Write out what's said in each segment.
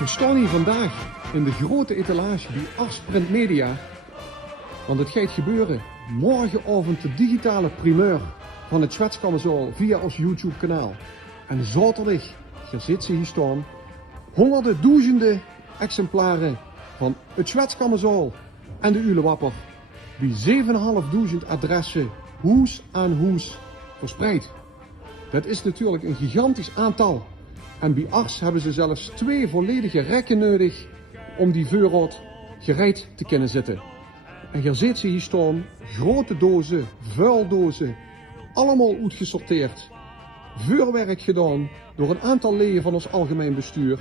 We staan hier vandaag in de grote etalage bij Ars Print Media. Want het gaat gebeuren morgenavond de digitale primeur van het Schwätzkamersaal via ons YouTube kanaal. En zaterdag, hier zit ze hier staan, honderden, duizenden exemplaren van het Schwätzkamersaal en de Ulewapper bij 7500 adressen, hoes aan hoes, verspreid. Dat is natuurlijk een gigantisch aantal. En bij Ars hebben ze zelfs 2 volledige rekken nodig om die voorraad gereed te kunnen zetten. En hier zit ze hier staan, grote dozen, vuildozen, allemaal uitgesorteerd. Vuurwerk gedaan door een aantal leden van ons algemeen bestuur.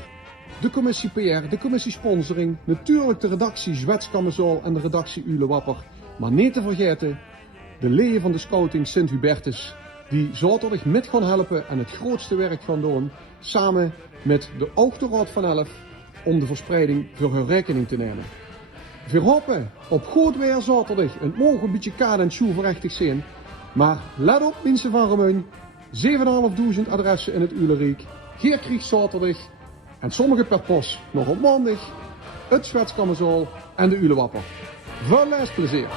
De commissie PR, de commissie sponsoring, natuurlijk de redactie Schwätzkamersaal en de redactie Ulewapper. Maar niet te vergeten, de leden van de scouting Sint-Hubertus, die zaterdag met gaan helpen en het grootste werk gaan doen, samen met de Autoraad van Elf, om de verspreiding voor hun rekening te nemen. We hopen op goed weer zaterdag. Het mogen een beetje kaad en schoenverrechtig zijn. Maar let op mensen van Remeun. 7500 adressen in het Ulerijk. Hier krijgt zaterdag. En sommige per post nog op maandag. Het Schwätzkamersaal en de Ulewapper. Veel luisterplezier.